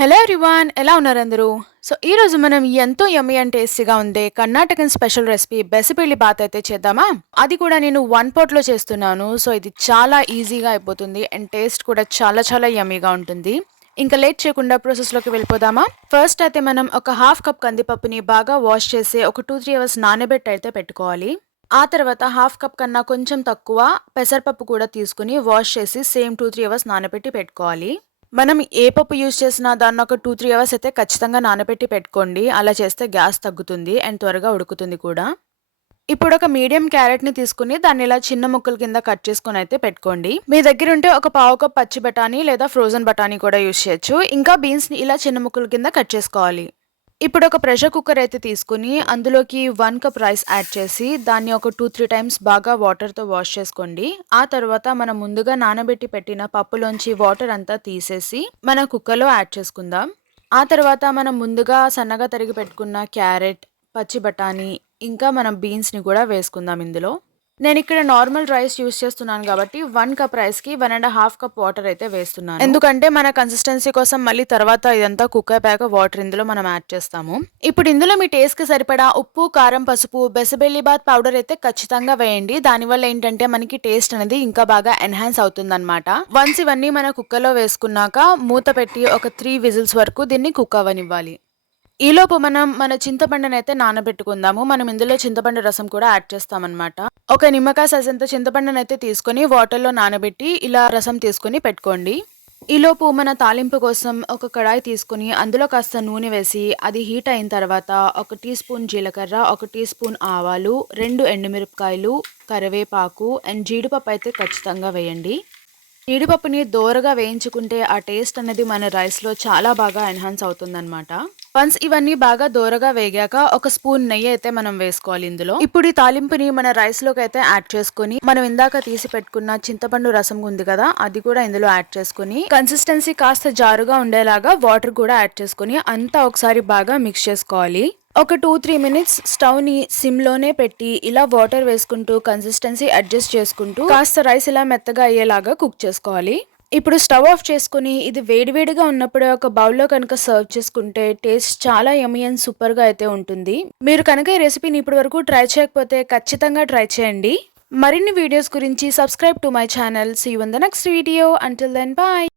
Hello everyone, ఎలా ఉన్నారు అందరూ? సో ఈ రోజు మనం ఎంతో యమ్మీ అండ్ టేస్టీగా ఉండే కర్ణాటకన్ స్పెషల్ రెసిపీ బెసబెల్లి బాత్ అయితే చేద్దామా? అది కూడా నేను వన్ పాట్లో చేస్తున్నాను. సో ఇది చాలా ఈజీగా అయిపోతుంది అండ్ టేస్ట్ కూడా చాలా చాలా యమ్మీగా ఉంటుంది. ఇంకా లేట్ చేయకుండా ప్రాసెస్లోకి వెళ్ళిపోదామా? ఫస్ట్ అయితే మనం ఒక హాఫ్ కప్ కందిపప్పుని బాగా వాష్ చేసి ఒక 2-3 అవర్స్ నానబెట్టి అయితే పెట్టుకోవాలి. ఆ తర్వాత హాఫ్ కప్ కన్నా కొంచెం తక్కువ పెసరపప్పు కూడా తీసుకుని వాష్ చేసి సేమ్ 2-3 అవర్స్ నానబెట్టి పెట్టుకోవాలి. మనం ఏ పప్పు యూజ్ చేసినా దాన్ని ఒక 2-3 అవర్స్ అయితే ఖచ్చితంగా నానబెట్టి పెట్టుకోండి. అలా చేస్తే గ్యాస్ తగ్గుతుంది అండ్ త్వరగా ఉడుకుతుంది కూడా. ఇప్పుడు ఒక మీడియం క్యారెట్‌ని తీసుకొని దాన్ని ఇలా చిన్న ముక్కల కింద కట్ చేసుకొని అయితే పెట్టుకోండి. మీ దగ్గర ఉంటే ఒక పావు కప్ పచ్చి బఠానీ లేదా ఫ్రోజన్ బఠానీ కూడా యూజ్ చేయొచ్చు. ఇంకా బీన్స్‌ని ఇలా చిన్న ముక్కల కింద కట్ చేసుకోవాలి. ఇప్పుడు ఒక ప్రెషర్ కుక్కర్ అయితే తీసుకుని అందులోకి 1 కప్ రైస్ యాడ్ చేసి దాన్ని ఒక 2-3 టైమ్స్ బాగా వాటర్‌తో వాష్ చేసుకోండి. ఆ తర్వాత మనం ముందుగా నానబెట్టి పెట్టిన పప్పులోంచి వాటర్ అంతా తీసేసి మన కుక్కర్‌లో యాడ్ చేసుకుందాం. ఆ తర్వాత మనం ముందుగా సన్నగా తరిగి పెట్టుకున్న క్యారెట్, పచ్చి బఠానీ ఇంకా మనం బీన్స్‌ని కూడా వేసుకుందాం ఇందులో. నేనిక్కడ నార్మల్ రైస్ యూజ్ చేస్తున్నాను కాబట్టి 1 కప్ రైస్‌కి 1½ కప్ వాటర్ అయితే వేస్తున్నాను. ఎందుకంటే మన కన్సిస్టెన్సీ కోసం మళ్ళీ తర్వాత ఇదంతా కుక్ అయిపోయాక వాటర్ ఇందులో మనం యాడ్ చేస్తాము. ఇప్పుడు ఇందులో మీ టేస్ట్‌కి సరిపడా ఉప్పు, కారం, పసుపు, బెసబెల్లిబాత్ పౌడర్ అయితే ఖచ్చితంగా వేయండి. దానివల్ల ఏంటంటే మనకి టేస్ట్ అనేది ఇంకా బాగా ఎన్హాన్స్ అవుతుందన్నమాట. వన్స్ ఇవన్నీ మన కుక్కర్‌లో వేసుకున్నాక మూత పెట్టి ఒక 3 విజిల్స్ వరకు దీన్ని కుక్ అవ్వనివ్వాలి. ఈలోపు మనం మన చింతపండునైతే నానబెట్టుకుందాము. మనం ఇందులో చింతపండు రసం కూడా యాడ్ చేస్తామన్నమాట. ఒక నిమ్మకాయ సైజంత చింతపండునైతే తీసుకొని వాటర్‌లో నానబెట్టి ఇలా రసం తీసుకొని పెట్టుకోండి. ఈలోపు మన తాలింపు కోసం ఒక కడాయి తీసుకొని అందులో కాస్త నూనె వేసి అది హీట్ అయిన తర్వాత ఒక టీ స్పూన్ జీలకర్ర, ఒక టీ స్పూన్ ఆవాలు, 2 ఎండుమిరపకాయలు, కరివేపాకు అండ్ జీడిపప్పు అయితే ఖచ్చితంగా వేయండి. జీడిపప్పుని దోరగా వేయించుకుంటే ఆ టేస్ట్ అనేది మన రైస్‌లో చాలా బాగా ఎన్హాన్స్ అవుతుందన్నమాట. వన్స్ ఇవన్నీ బాగా దోరగా వేగాక ఒక స్పూన్ నెయ్యి అయితే మనం వేసుకోవాలి ఇందులో. ఇప్పుడు ఈ తాలింపుని మన రైస్‌లోకి అయితే యాడ్ చేసుకొని మనం ఇందాక తీసి పెట్టుకున్న చింతపండు రసం ఉంది కదా, అది కూడా ఇందులో యాడ్ చేసుకొని కన్సిస్టెన్సీ కాస్త జారుగా ఉండేలాగా వాటర్ కూడా యాడ్ చేసుకొని అంతా ఒకసారి బాగా మిక్స్ చేసుకోవాలి. ఒక 2-3 మినిట్స్ స్టవ్‌ని సిమ్‌లోనే పెట్టి ఇలా వాటర్ వేసుకుంటూ కన్సిస్టెన్సీ అడ్జస్ట్ చేసుకుంటూ కాస్త రైస్ ఇలా మెత్తగా అయ్యేలాగా కుక్ చేసుకోవాలి. ఇప్పుడు స్టవ్ ఆఫ్ చేసుకొని ఇది వేడివేడిగా ఉన్నప్పుడే ఒక బౌల్‌లో కనుక సర్వ్ చేసుకుంటే టేస్ట్ చాలా యమ్మీ అండ్ సూపర్‌గా అయితే ఉంటుంది. మీరు కనుక ఈ రెసిపీని ఇప్పటివరకు ట్రై చేయకపోతే ఖచ్చితంగా ట్రై చేయండి. మరిన్ని వీడియోస్ గురించి subscribe to my channel. See you in the next video. Until then by.